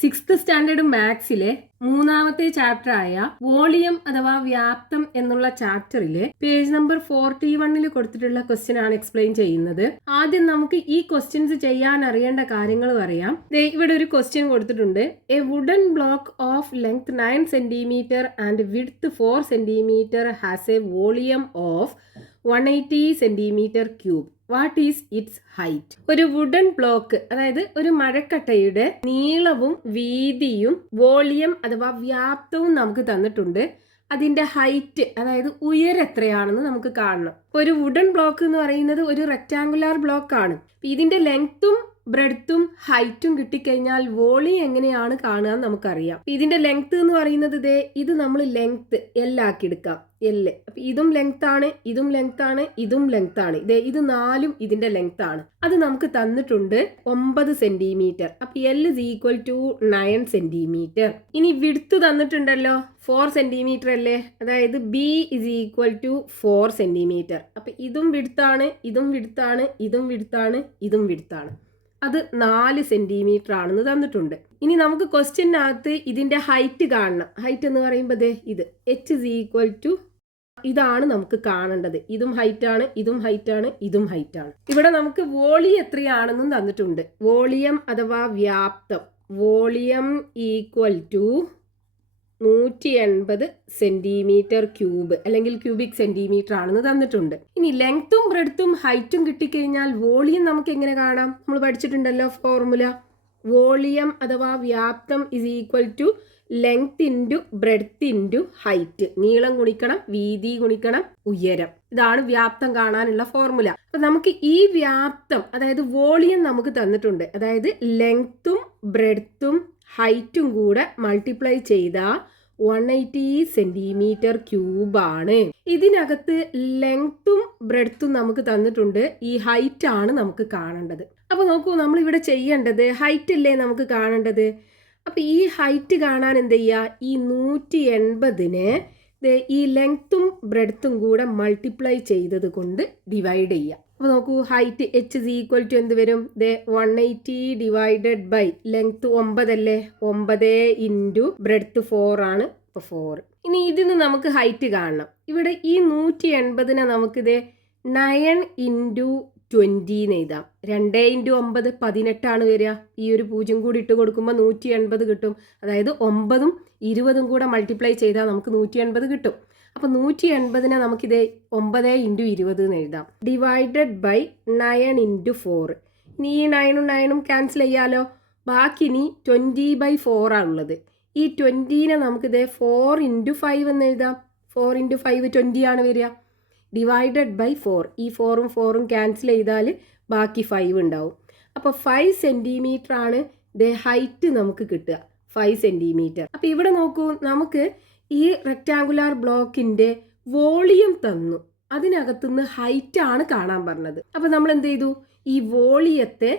6th standard മാത്സിലെ മൂന്നാമത്തെ chapter ആയ volume അഥവാ വ്യാപ്തം എന്നുള്ള ചാപ്റ്ററിലെ പേജ് നമ്പർ 41 കൊടുത്തിട്ടുള്ള ക്വസ്റ്റ്യൻ ആണ് എക്സ്പ്ലെയിൻ ചെയ്യുന്നത്. ആദ്യം നമുക്ക് ഈ ക്വസ്റ്റ്യൻസ് ചെയ്യാൻ അറിയേണ്ട കാര്യങ്ങൾ പറയാം. ഇവിടെ ഒരു ക്വസ്റ്റ്യൻ കൊടുത്തിട്ടുണ്ട്. A wooden block of length 9 centimetre and width 4 centimetre has a volume of 180 centimetre cube. What is its height? ഒരു വുഡൻ ബ്ലോക്ക്, അതായത് ഒരു മരക്കട്ടയുടെ നീളവും വീതിയും വോളിയം അഥവാ വ്യാപ്തവും നമുക്ക് തന്നിട്ടുണ്ട്. അതിന്റെ ഹൈറ്റ്, അതായത് ഉയരം എത്രയാണെന്ന് നമുക്ക് കാണണം. ഒരു വുഡൻ ബ്ലോക്ക് എന്ന് പറയുന്നത് ഒരു റെക്ടാങ്കുലാർ ബ്ലോക്ക് ആണ്. ഇതിന്റെ ലെങ്ത്തും ബ്രെഡ്ത്തും ഹൈറ്റും കിട്ടിക്കഴിഞ്ഞാൽ വോളിയം എങ്ങനെയാണ് കാണുക എന്ന് നമുക്കറിയാം. ഇതിന്റെ ലെങ്ത് എന്ന് പറയുന്നത് ഇത് നമ്മൾ ലെങ്ത് L ആക്കി എടുക്കാം. L. അപ്പൊ ഇതും ലെങ്ത് ആണ്, ഇതും ലെങ്ത് ആണ്, ഇതും ലെങ്ത് ആണ്. ഇത് 4ഉം ഇതിന്റെ ലെങ്ത് ആണ്. അത് നമുക്ക് തന്നിട്ടുണ്ട് 9 സെന്റിമീറ്റർ. അപ്പൊ L = 9 സെന്റിമീറ്റർ. ഇനി വിഡ്ത്ത് തന്നിട്ടുണ്ടല്ലോ 4 സെന്റിമീറ്റർ അല്ലേ, അതായത് B = 4 സെന്റിമീറ്റർ. അപ്പൊ ഇതും വിഡ്ത്ത് ആണ്, ഇതും വിഡ്ത്ത് ആണ്, ഇതും വിഡ്ത്ത് ആണ്, ഇതും വിഡ്ത്ത് ആണ്. അത് 4 സെന്റിമീറ്റർ ആണെന്ന് തന്നിട്ടുണ്ട്. ഇനി നമുക്ക് ക്വസ്റ്റ്യനകത്ത് ഇതിന്റെ ഹൈറ്റ് കാണണം. ഹൈറ്റ് എന്ന് പറയുമ്പോൾ ഇത് H = ഇതാണ് നമുക്ക് കാണേണ്ടത്. ഇതും ഹൈറ്റ് ആണ്, ഇതും ഹൈറ്റ് ആണ്, ഇതും ഹൈറ്റ് ആണ്. ഇവിടെ നമുക്ക് വോളിയം എത്രയാണെന്നും തന്നിട്ടുണ്ട്. വോളിയം അഥവാ വ്യാപ്തം, വോളിയം = 180 സെന്റിമീറ്റർ ക്യൂബ് അല്ലെങ്കിൽ ക്യൂബിക് സെന്റിമീറ്റർ ആണെന്ന് തന്നിട്ടുണ്ട്. ഇനി ലെങ്ത്തും ബ്രെഡ്ത്തും ഹൈറ്റും കിട്ടിക്കഴിഞ്ഞാൽ വോളിയം നമുക്ക് എങ്ങനെ കാണാം? നമ്മൾ പഠിച്ചിട്ടുണ്ടല്ലോ ഫോർമുല. വോളിയം അഥവാ വ്യാപ്തം = length into breadth into height. നീളം ഗുണിക്കണം വീതി ഗുണിക്കണം ഉയരം. ഇതാണ് വ്യാപ്തം കാണാനുള്ള ഫോർമുല. അപ്പൊ നമുക്ക് ഈ വ്യാപ്തം, അതായത് വോളിയം നമുക്ക് തന്നിട്ടുണ്ട്. അതായത് ലെങ്ത്തും ബ്രെഡ്ത്തും ഹൈറ്റും കൂടെ മൾട്ടിപ്ലൈ ചെയ്ത 180 സെന്റിമീറ്റർ ക്യൂബാണ്. ഇതിനകത്ത് ലെങ്ത്തും ബ്രെഡ്ത്തും നമുക്ക് തന്നിട്ടുണ്ട്. ഈ ഹൈറ്റ് ആണ് നമുക്ക് കാണേണ്ടത്. അപ്പൊ നോക്കൂ, നമ്മൾ ഇവിടെ ചെയ്യേണ്ടത് ഹൈറ്റ് അല്ലേ നമുക്ക് കാണേണ്ടത്. അപ്പൊ ഈ ഹൈറ്റ് കാണാൻ എന്ത് ചെയ്യുക? ഈ 180നെ ഈ ലെങ്ത്തും ബ്രെഡ്ത്തും കൂടെ മൾട്ടിപ്ലൈ ചെയ്തത് കൊണ്ട് ഡിവൈഡ് ചെയ്യുക. അപ്പൊ നോക്കൂ, ഹൈറ്റ് H = എന്ത് വരും? 180 ഡിവൈഡഡ് ബൈ ലെങ്ത് 9 അല്ലേ, 9 ഇൻറ്റു ബ്രെഡ്ത്ത് 4 ആണ്. അപ്പോൾ 4. ഇനി ഇതിന് നമുക്ക് ഹൈറ്റ് കാണണം. ഇവിടെ ഈ 180നെ നമുക്കിത് 9 ഇൻറ്റു 20 എന്ന് എഴുതാം. 2 ഇൻറ്റു 9 18 വരിക. ഈ ഒരു 0 കൂടി ഇട്ട് കൊടുക്കുമ്പോൾ 180 കിട്ടും. അതായത് 9ഉം 20ഉം കൂടെ മൾട്ടിപ്ലൈ ചെയ്താൽ നമുക്ക് 180 കിട്ടും. അപ്പോൾ 180നെ നമുക്കിത് 9 ഇൻറ്റു 20 എന്ന് എഴുതാം. Divided by 9 into 4. ഇനി ഈ 9ഉം 9ഉം ക്യാൻസൽ ചെയ്യാലോ. ബാക്കി ഇനി 20/4 ആണുള്ളത്. ഈ 20നെ നമുക്കിത് 4 ഇൻറ്റു 5 എന്ന് എഴുതാം. 4 ഇൻറ്റു 5 20 ആണ് വരിക. Divided by 4. ഈ 4ഉം 4ഉം ക്യാൻസൽ ചെയ്താൽ ബാക്കി 5 ഉണ്ടാവും. അപ്പോൾ 5 സെന്റിമീറ്റർ ആണ് ഹൈറ്റ് നമുക്ക് കിട്ടുക. 5 സെന്റിമീറ്റർ. അപ്പോൾ ഇവിടെ നോക്കൂ, നമുക്ക് ഈ റെക്ടാങ്കുലാർ ബ്ലോക്കിന്റെ വോളിയം തന്നു. അതിനകത്തുനിന്ന് ഹൈറ്റ് ആണ് കാണാൻ പറഞ്ഞത്. അപ്പോൾ നമ്മൾ എന്ത് ചെയ്തു? ഈ വോളിയത്തെ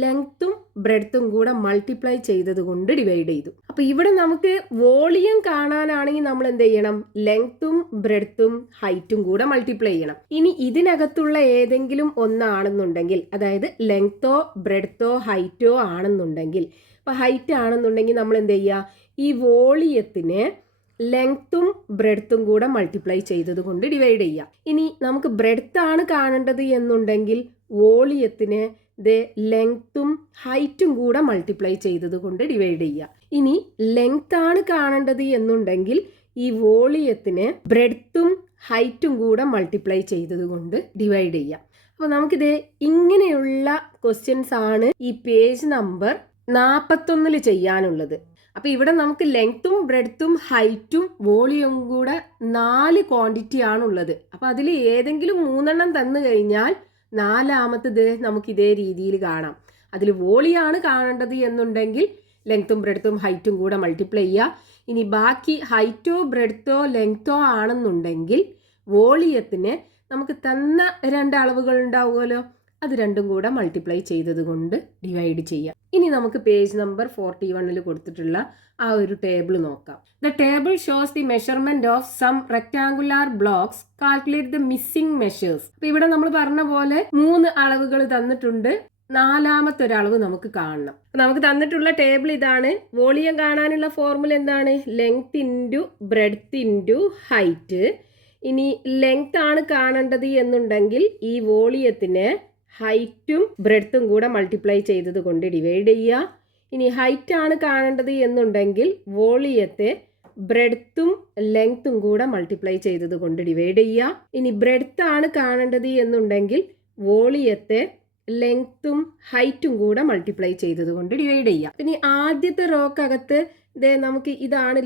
ലെങ്ത്തും ബ്രെഡ്ത്തും കൂടെ മൾട്ടിപ്ലൈ ചെയ്തത് കൊണ്ട് ഡിവൈഡ് ചെയ്തു. അപ്പൊ ഇവിടെ നമുക്ക് വോളിയം കാണാനാണെങ്കിൽ നമ്മൾ എന്ത് ചെയ്യണം? ലെങ്ത്തും ബ്രെഡ്ത്തും ഹൈറ്റും കൂടെ മൾട്ടിപ്ലൈ ചെയ്യണം. ഇനി ഇതിനകത്തുള്ള ഏതെങ്കിലും ഒന്നാണെന്നുണ്ടെങ്കിൽ, അതായത് ലെങ്ത്തോ ബ്രെഡ്ത്തോ ഹൈറ്റോ ആണെന്നുണ്ടെങ്കിൽ, ഇപ്പൊ ഹൈറ്റ് ആണെന്നുണ്ടെങ്കിൽ നമ്മൾ എന്ത് ചെയ്യുക? ഈ വോളിയത്തിന് ലെങ്ത്തും ബ്രെഡ്ത്തും കൂടെ മൾട്ടിപ്ലൈ ചെയ്തത് കൊണ്ട് ഡിവൈഡ് ചെയ്യുക. ഇനി നമുക്ക് ബ്രെഡ്ത്ത് ആണ് കാണേണ്ടത് എന്നുണ്ടെങ്കിൽ വോളിയത്തിന് ലെങ്ത്തും ഹൈറ്റും കൂടെ മൾട്ടിപ്ലൈ ചെയ്തത് കൊണ്ട് ഡിവൈഡ് ചെയ്യുക. ഇനി ലെങ്ത് ആണ് കാണേണ്ടത് എന്നുണ്ടെങ്കിൽ ഈ വോളിയത്തിന് ബ്രെഡ്ത്തും ഹൈറ്റും കൂടെ മൾട്ടിപ്ലൈ ചെയ്തത് കൊണ്ട് ഡിവൈഡ് ചെയ്യുക. അപ്പോൾ നമുക്കിത് ഇങ്ങനെയുള്ള ക്വസ്റ്റ്യൻസ് ആണ് ഈ പേജ് നമ്പർ 41 ചെയ്യാനുള്ളത്. അപ്പൊ ഇവിടെ നമുക്ക് ലെങ്ത്തും ബ്രെഡ്ത്തും ഹൈറ്റും വോളിയവും കൂടെ 4 ക്വാണ്ടിറ്റി ആണുള്ളത്. അപ്പൊ അതിൽ ഏതെങ്കിലും 3 തന്നു കഴിഞ്ഞാൽ 4ാമത്തത് നമുക്ക് ഇതേ രീതിയിൽ കാണാം. അതിൽ വോളിയാണ് കാണേണ്ടത് എന്നുണ്ടെങ്കിൽ ലെങ്ത്തും ബ്രെഡ്ത്തും ഹൈറ്റും കൂടെ മൾട്ടിപ്ലൈ ചെയ്യുക. ഇനി ബാക്കി ഹൈറ്റോ ബ്രെഡ്ത്തോ ലെങ്ത്തോ ആണെന്നുണ്ടെങ്കിൽ വോളിയത്തിന് നമുക്ക് തന്ന 2 അളവുകൾ ഉണ്ടാവുമല്ലോ, അത് രണ്ടും കൂടെ മൾട്ടിപ്ലൈ ചെയ്തത് കൊണ്ട് ഡിവൈഡ് ചെയ്യാം. ഇനി നമുക്ക് പേജ് നമ്പർ 41 കൊടുത്തിട്ടുള്ള ആ ഒരു ടേബിൾ നോക്കാം. The table shows the measurement of some rectangular blocks. Calculate the missing measures. അപ്പൊ ഇവിടെ നമ്മൾ പറഞ്ഞ പോലെ 3 അളവുകൾ തന്നിട്ടുണ്ട്. നാലാമത്തെ ഒരളവ് നമുക്ക് കാണണം. നമുക്ക് തന്നിട്ടുള്ള ടേബിൾ ഇതാണ്. വോളിയം കാണാനുള്ള ഫോർമുല എന്താണ്? Length into breadth into height. ഇനി ലെങ്ത് ആണ് കാണേണ്ടത് എന്നുണ്ടെങ്കിൽ ഈ വോളിയത്തിന് ഹൈറ്റും ബ്രെഡ്ത്തും കൂടെ മൾട്ടിപ്ലൈ ചെയ്തത് കൊണ്ട് ഡിവൈഡ് ചെയ്യുക. ഇനി ഹൈറ്റ് ആണ് കാണേണ്ടത് എന്നുണ്ടെങ്കിൽ വോളിയത്തെ ബ്രെഡ്ത്തും ലെങ്ത്തും കൂടെ മൾട്ടിപ്ലൈ ചെയ്തത് കൊണ്ട് ഡിവൈഡ് ചെയ്യുക. ഇനി ബ്രെഡ്ത്ത് ആണ് കാണേണ്ടത് എന്നുണ്ടെങ്കിൽ വോളിയത്തെ ലെങ്ത്തും ഹൈറ്റും കൂടെ മൾട്ടിപ്ലൈ ചെയ്തത് കൊണ്ട് ഡിവൈഡ് ചെയ്യുക. ഇനി ആദ്യത്തെ റോക്കകത്ത് നമുക്ക് ഇതാണ്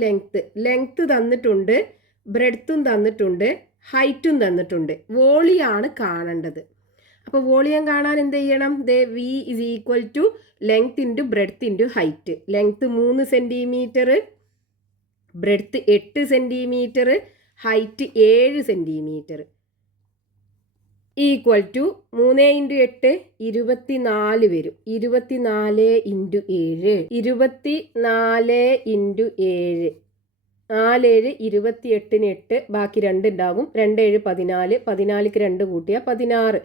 ലെങ്ത്ത് തന്നിട്ടുണ്ട്, ബ്രെഡ്ത്തും തന്നിട്ടുണ്ട്, ഹൈറ്റും തന്നിട്ടുണ്ട്. വോളിയാണ് കാണേണ്ടത്. അപ്പോൾ വോളിയം കാണാൻ എന്ത് ചെയ്യണം? V is equal to length into breadth into height. Length 3 centimetre, breadth 8 centimetre, height 7 centimetre equal to 3 into 8 24 വരും. 24 ഇൻറ്റു 7 24 ഇൻറ്റു 7 4 7 28 8 ബാക്കി 2 ഉണ്ടാകും. 2 7 14 14ക്ക് 2 കൂട്ടിയാൽ 16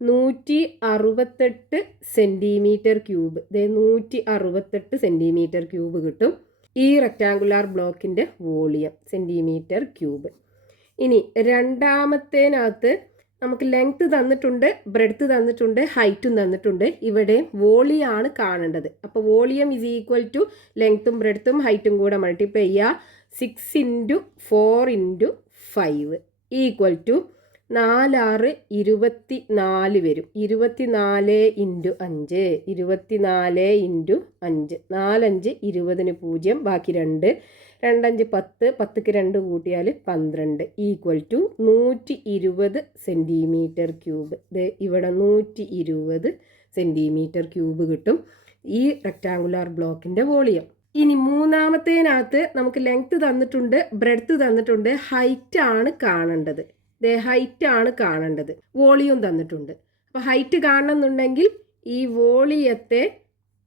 168 സെൻറ്റിമീറ്റർ ക്യൂബ്. 168 സെൻറ്റിമീറ്റർ ക്യൂബ് കിട്ടും ഈ റെക്റ്റാങ്കുലാർ ബ്ലോക്കിൻ്റെ വോളിയം, സെൻറ്റിമീറ്റർ ക്യൂബ്. ഇനി രണ്ടാമത്തേനകത്ത് നമുക്ക് ലെങ്ത് തന്നിട്ടുണ്ട്, ബ്രെഡ്ത്ത് തന്നിട്ടുണ്ട്, ഹൈറ്റും തന്നിട്ടുണ്ട്. ഇവിടെ വോളിയാണ് കാണേണ്ടത്. അപ്പോൾ വോളിയം ഇസ് ഈക്വൽ ടു ലെങ്ത്തും ബ്രെഡ്ത്തും ഹൈറ്റും കൂടെ മൾട്ടിപ്ലൈ ചെയ്യുക. 6 ഇൻറ്റു 4 ഇൻറ്റു 5 ഈക്വൽ ടു 4 6 24 വരും. 24 ഇൻറ്റു 5 24 ഇൻറ്റു 5 4 5 20ന് 0 ബാക്കി 2 2 5 10 10ക്ക് 2 കൂട്ടിയാൽ 12 ഈക്വൽ ടു 120 സെൻറ്റിമീറ്റർ ക്യൂബ്. ഇവിടെ 120 സെൻറ്റിമീറ്റർ ക്യൂബ് കിട്ടും ഈ റെക്റ്റാങ്കുലാർ ബ്ലോക്കിൻ്റെ വോളിയം. ഇനി മൂന്നാമത്തേനകത്ത് നമുക്ക് ലെങ്ത് തന്നിട്ടുണ്ട്, ബ്രെഡ്ത്ത് തന്നിട്ടുണ്ട്, ഹൈറ്റ് ആണ് കാണേണ്ടത്. ഹൈറ്റ് ആണ് കാണേണ്ടത്, വോളിയം തന്നിട്ടുണ്ട്. അപ്പോൾ ഹൈറ്റ് കാണണമെന്നുണ്ടെങ്കിൽ ഈ വോളിയത്തെ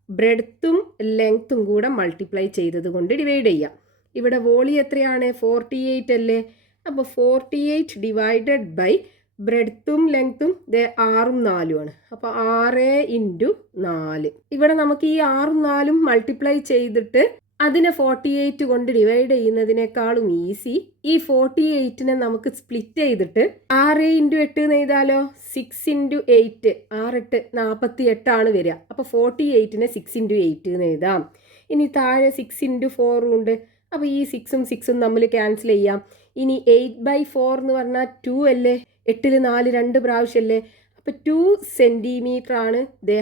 ബ്രെഡ്ത്തും ലെങ്ത്തും കൂടെ മൾട്ടിപ്ലൈ ചെയ്തത് കൊണ്ട് ഡിവൈഡ് ചെയ്യാം. ഇവിടെ വോളിയം എത്രയാണ്? 48 അല്ലേ? അപ്പോൾ 48 ഡിവൈഡഡ് ബൈ ബ്രെഡ്ത്തും ലെങ്ത്തും 6ഉം 4ഉം ആണ്. അപ്പോൾ 6 ഇൻറ്റു 4. ഇവിടെ നമുക്ക് ഈ 6ഉം 4ഉം മൾട്ടിപ്ലൈ ചെയ്തിട്ട് അതിനെ 48 കൊണ്ട് ഡിവൈഡ് ചെയ്യുന്നതിനേക്കാളും ഈസി ഈ 48നെ നമുക്ക് സ്പ്ലിറ്റ് ചെയ്തിട്ട് 6 ഇൻറ്റു 8 എന്ന് എഴുതാലോ. 6 ഇൻറ്റു 8 6 8 48 ആണ് വരിക. അപ്പോൾ 48നെ 6 ഇൻറ്റു 8 എന്ന് എഴുതാം. ഇനി താഴെ 6 ഇൻറ്റു 4 ഉണ്ട്. അപ്പോൾ ഈ 6ഉം 6ഉം തമ്മിൽ ക്യാൻസൽ ചെയ്യാം. ഇനി 8/4 എന്ന് പറഞ്ഞാൽ 2 അല്ലേ? 8ൽ 4 2 പ്രാവശ്യമല്ലേ? അപ്പോൾ 2 സെൻറ്റിമീറ്റർ ആണ്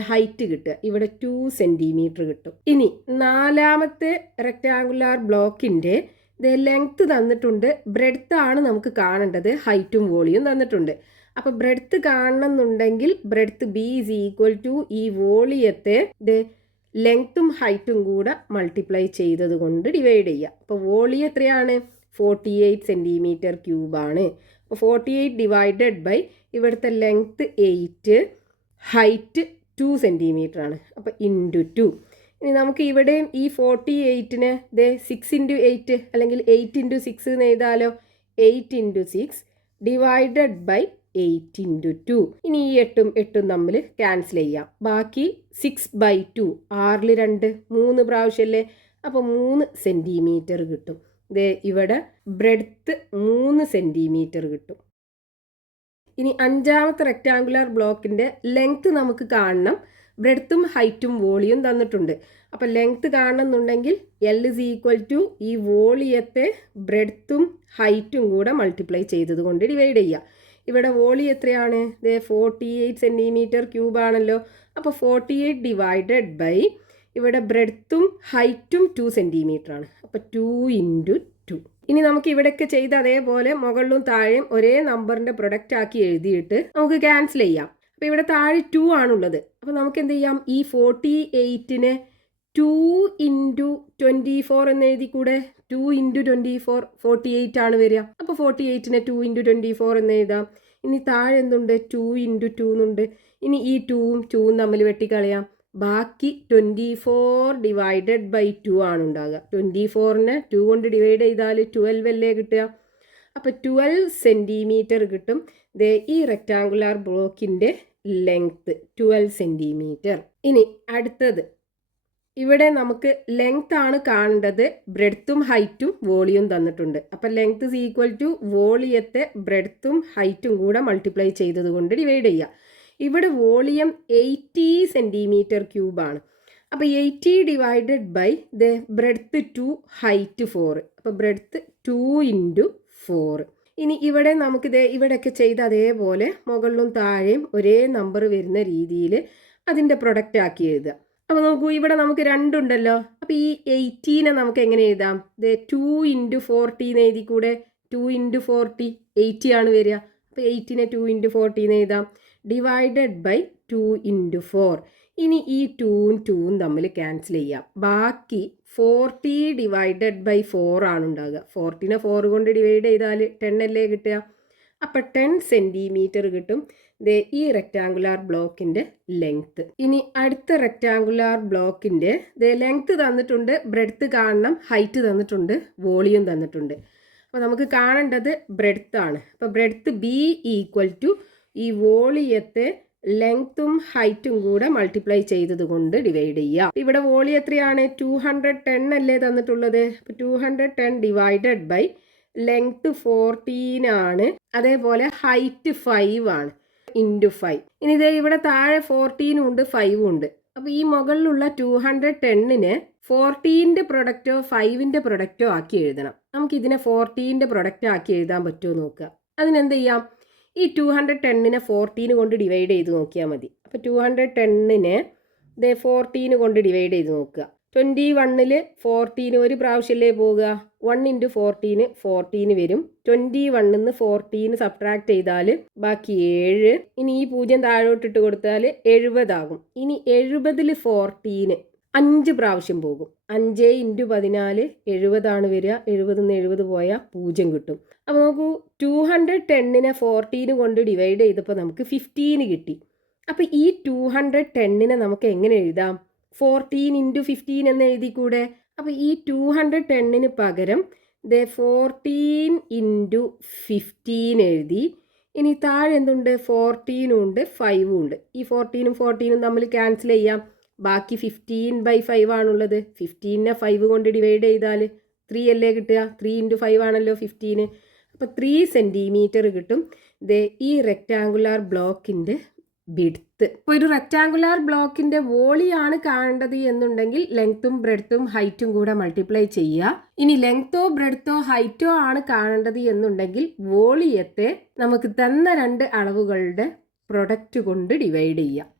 ഹൈറ്റ് കിട്ടുക. ഇവിടെ 2 സെൻറ്റിമീറ്റർ കിട്ടും. ഇനി നാലാമത്തെ റെക്റ്റാങ്കുലാർ ബ്ലോക്കിൻ്റെ ലെങ്ത്ത് തന്നിട്ടുണ്ട്, ബ്രെഡ്ത്ത് ആണ് നമുക്ക് കാണേണ്ടത്, ഹൈറ്റും വോളിയും തന്നിട്ടുണ്ട്. അപ്പോൾ ബ്രെഡ്ത്ത് കാണണമെന്നുണ്ടെങ്കിൽ breadth b is equal to ഈ വോളിയത്തെ ലെങ്ത്തും ഹൈറ്റും കൂടെ മൾട്ടിപ്ലൈ ചെയ്തത് കൊണ്ട് ഡിവൈഡ് ചെയ്യുക. അപ്പോൾ വോളിയം എത്രയാണ്? 48 സെൻറ്റിമീറ്റർ ക്യൂബാണ്. അപ്പോൾ 48 ഡിവൈഡഡ് ബൈ ഇവിടുത്തെ ലെങ്ത്ത് 8, ഹൈറ്റ് 2 സെൻറ്റിമീറ്റർ ആണ്. അപ്പോൾ ഇൻറ്റു 2. ഇനി നമുക്ക് ഇവിടെയും ഈ 48നെ 6 ഇൻറ്റു 8 അല്ലെങ്കിൽ 8 ഇൻറ്റു 6 എന്ന് എഴുതാലോ. 8 ഇൻറ്റു 6 ഡിവൈഡഡ് ബൈ 8 ഇൻറ്റു 2. ഇനി ഈ 8ഉം 8ഉം തമ്മിൽ ക്യാൻസൽ ചെയ്യാം. ബാക്കി 6/2 6ൽ 2 3 പ്രാവശ്യമല്ലേ? അപ്പോൾ 3 സെൻറ്റിമീറ്റർ കിട്ടും. ഇവിടെ ബ്രെഡ്ത്ത് 3 സെൻറ്റിമീറ്റർ കിട്ടും. ഇനി അഞ്ചാമത്തെ റെക്റ്റാങ്കുലർ ബ്ലോക്കിൻ്റെ ലെങ്ത്ത് നമുക്ക് കാണണം, ബ്രെഡ്ത്തും ഹൈറ്റും വോളിയം തന്നിട്ടുണ്ട്. അപ്പോൾ ലെങ്ത്ത് കാണണമെന്നുണ്ടെങ്കിൽ L ഇസ് ഈക്വൽ ടു ഈ വോളിയത്തെ ബ്രെഡ്ത്തും ഹൈറ്റും കൂടെ മൾട്ടിപ്ലൈ ചെയ്തത് കൊണ്ട് ഡിവൈഡ് ചെയ്യുക. ഇവിടെ വോളിയം എത്രയാണ്? 48 സെൻറ്റിമീറ്റർ ക്യൂബാണല്ലോ. അപ്പോൾ 48 ഡിവൈഡഡ് ബൈ ഇവിടെ ബ്രെഡ്ത്തും ഹൈറ്റും 2 സെൻറ്റിമീറ്റർ ആണ്. അപ്പോൾ 2 ഇൻറ്റു 2. ഇനി നമുക്ക് ഇവിടെയൊക്കെ ചെയ്ത് അതേപോലെ മുകളിലും താഴെയും ഒരേ നമ്പറിൻ്റെ പ്രൊഡക്റ്റ് ആക്കി എഴുതിയിട്ട് നമുക്ക് ക്യാൻസൽ ചെയ്യാം. അപ്പോൾ ഇവിടെ താഴെ 2 ആണുള്ളത്. അപ്പോൾ നമുക്ക് എന്ത് ചെയ്യാം? ഈ 48നെ 2 ഇൻറ്റു 24 എന്ന് എഴുതി കൂടെ. 2 ഇൻറ്റു 24 48 ആണ് വരിക. അപ്പോൾ 48നെ 2 ഇൻറ്റു 24 എന്ന് എഴുതാം. ഇനി താഴെ എന്തുണ്ട്? 2 ഇൻറ്റു 2 എന്നുണ്ട്. ഇനി ഈ 2ഉം 2ഉം തമ്മിൽ വെട്ടിക്കളയാം. ബാക്കി 24 ഡിവൈഡഡ് ബൈ 2 ആണ് ഉണ്ടാകുക. 24നെ 2 കൊണ്ട് ഡിവൈഡ് ചെയ്താൽ 12 അല്ലേ കിട്ടുക. അപ്പോൾ 12 സെൻറ്റിമീറ്റർ കിട്ടും ഈ റെക്റ്റാങ്കുലാർ ബ്ലോക്കിൻ്റെ ലെങ്ത് 12 സെൻറ്റിമീറ്റർ. ഇനി അടുത്തത്, ഇവിടെ നമുക്ക് ലെങ്ത് ആണ് കാണേണ്ടത്. ബ്രെഡ്ത്തും ഹൈറ്റും വോളിയം തന്നിട്ടുണ്ട്. അപ്പം ലെങ്ത് ഈസ് ഈക്വൽ ടു വോളിയത്തെ ബ്രെഡ്ത്തും ഹൈറ്റും കൂടെ മൾട്ടിപ്ലൈ ചെയ്തത് കൊണ്ട് ഡിവൈഡ് ചെയ്യുക. ഇവിടെ വോളിയം 80 സെൻറ്റിമീറ്റർ ക്യൂബാണ്. അപ്പോൾ 80 divided by the breadth 2 height 4. അപ്പോൾ ബ്രെഡ്ത്ത് 2 ഇൻറ്റു 4. ഇനി ഇവിടെ നമുക്കിത് ഇവിടെയൊക്കെ ചെയ്ത് അതേപോലെ മുകളിലും താഴെയും ഒരേ നമ്പർ വരുന്ന രീതിയിൽ അതിൻ്റെ പ്രൊഡക്റ്റ് ആക്കി എഴുതുക. അപ്പോൾ നോക്കൂ, ഇവിടെ നമുക്ക് രണ്ടുണ്ടല്ലോ. അപ്പോൾ ഈ 18 നമുക്ക് എങ്ങനെ എഴുതാം? 2 ഇൻറ്റു 40 എഴുതി കൂടെ. 2 ഇൻറ്റു 40 80 ആണ് വരിക. അപ്പോൾ 18 2 ഇൻറ്റു 40 എഴുതാം. Divided by 2 into 4. ഇനി ഈ 2ഉം 2ഉം തമ്മിൽ ക്യാൻസൽ ചെയ്യാം. ബാക്കി 40 ഡിവൈഡഡ് ബൈ 4 ആണ് ഉണ്ടാകുക. 40നെ 4 കൊണ്ട് ഡിവൈഡ് ചെയ്താൽ 10 അല്ലേ കിട്ടുക. അപ്പോൾ 10 സെൻറ്റിമീറ്റർ കിട്ടും ഈ റെക്റ്റാങ്കുലാർ ബ്ലോക്കിൻ്റെ ലെങ്ത്ത്. ഇനി അടുത്ത റെക്റ്റാങ്കുലാർ ബ്ലോക്കിൻ്റെ ലെങ്ത്ത് തന്നിട്ടുണ്ട്, ബ്രെഡ്ത്ത് കാണണം, ഹൈറ്റ് തന്നിട്ടുണ്ട്, വോളിയം തന്നിട്ടുണ്ട്. അപ്പോൾ നമുക്ക് കാണേണ്ടത് ബ്രെഡ്ത്ത് ആണ്. അപ്പോൾ ബ്രെഡ്ത്ത് ബി ഈക്വൽ ടു ഈ വോളിയത്തെ ലെങ്ത്തും ഹൈറ്റും കൂടെ മൾട്ടിപ്ലൈ ചെയ്തത് കൊണ്ട് ഡിവൈഡ് ചെയ്യുക. ഇവിടെ വോളിയം എത്രയാണ്? 210 അല്ലേ തന്നിട്ടുള്ളത്. അപ്പോൾ 210 ഡിവൈഡഡ് ബൈ ലെങ്ത്ത് 14 ആണ്, അതേപോലെ ഹൈറ്റ് 5 ആണ്, ഇൻറ്റു 5. ഇനി ഇതേ ഇവിടെ താഴെ 14 ഉണ്ട് 5 ഉണ്ട്. അപ്പോൾ ഈ മുകളിലുള്ള 210നെ 14ൻ്റെ പ്രൊഡക്റ്റോ 5ൻ്റെ പ്രൊഡക്റ്റോ ആക്കി എഴുതണം. നമുക്കിതിനെ 14ൻ്റെ പ്രൊഡക്റ്റ് ആക്കി എഴുതാൻ പറ്റുമോ നോക്കുക. അതിനെന്ത് ചെയ്യാം? ഈ 210നെ 14 കൊണ്ട് ഡിവൈഡ് ചെയ്ത് നോക്കിയാൽ മതി. അപ്പോൾ 210നെ 14 കൊണ്ട് ഡിവൈഡ് ചെയ്ത് നോക്കുക. 21ൽ 14 ഒരു പ്രാവശ്യമല്ലേ പോകുക. 1 ഇൻറ്റു 14 വരും. 21 നിന്ന് 14 സബ്ട്രാക്ട് ചെയ്താൽ ബാക്കി 7. ഇനി ഈ 0 താഴോട്ടിട്ട് കൊടുത്താൽ 70 ആകും. ഇനി 70ൽ 14 5 പ്രാവശ്യം പോകും. 5 ഇൻറ്റു 14 70 ആണ് വരിക. 70 നിന്ന് 70 പോയാൽ 0 കിട്ടും. അപ്പോൾ നോക്കൂ, 210നെ 14 കൊണ്ട് ഡിവൈഡ് ചെയ്തപ്പോൾ നമുക്ക് 15 കിട്ടി. അപ്പോൾ ഈ 210നെ നമുക്ക് എങ്ങനെ എഴുതാം? 14 ഇൻറ്റു 15 എന്ന് എഴുതിക്കൂടെ. അപ്പോൾ ഈ 210ന് പകരം 14 ഇൻറ്റു 15 എഴുതി. ഇനി താഴെ എന്തുണ്ട്? 14 ഉണ്ട് 5 ഉണ്ട്. ഈ 14ഉം 14ഉം തമ്മിൽ ക്യാൻസൽ ചെയ്യാം. ബാക്കി 15/5 ആണുള്ളത്. 15നെ 5 കൊണ്ട് ഡിവൈഡ് ചെയ്താൽ 3 അല്ലേ കിട്ടുക. 3 ഇൻറ്റു 5 ആണല്ലോ 15. അപ്പോൾ 3 സെൻറ്റിമീറ്റർ കിട്ടും ഈ റെക്റ്റാങ്കുലാർ ബ്ലോക്കിൻ്റെ വിഡ്ത്ത്. ഇപ്പോൾ ഒരു റെക്റ്റാങ്കുലാർ ബ്ലോക്കിൻ്റെ വോളിയാണ് കാണേണ്ടത് എന്നുണ്ടെങ്കിൽ ലെങ്ത്തും ബ്രെഡ്ത്തും ഹൈറ്റും കൂടെ മൾട്ടിപ്ലൈ ചെയ്യുക. ഇനി ലെങ്ത്തോ ബ്രെഡ്ത്തോ ഹൈറ്റോ ആണ് കാണേണ്ടത് എന്നുണ്ടെങ്കിൽ വോളിയത്തെ നമുക്ക് തന്ന രണ്ട് അളവുകളുടെ പ്രൊഡക്റ്റ് കൊണ്ട് ഡിവൈഡ് ചെയ്യുക.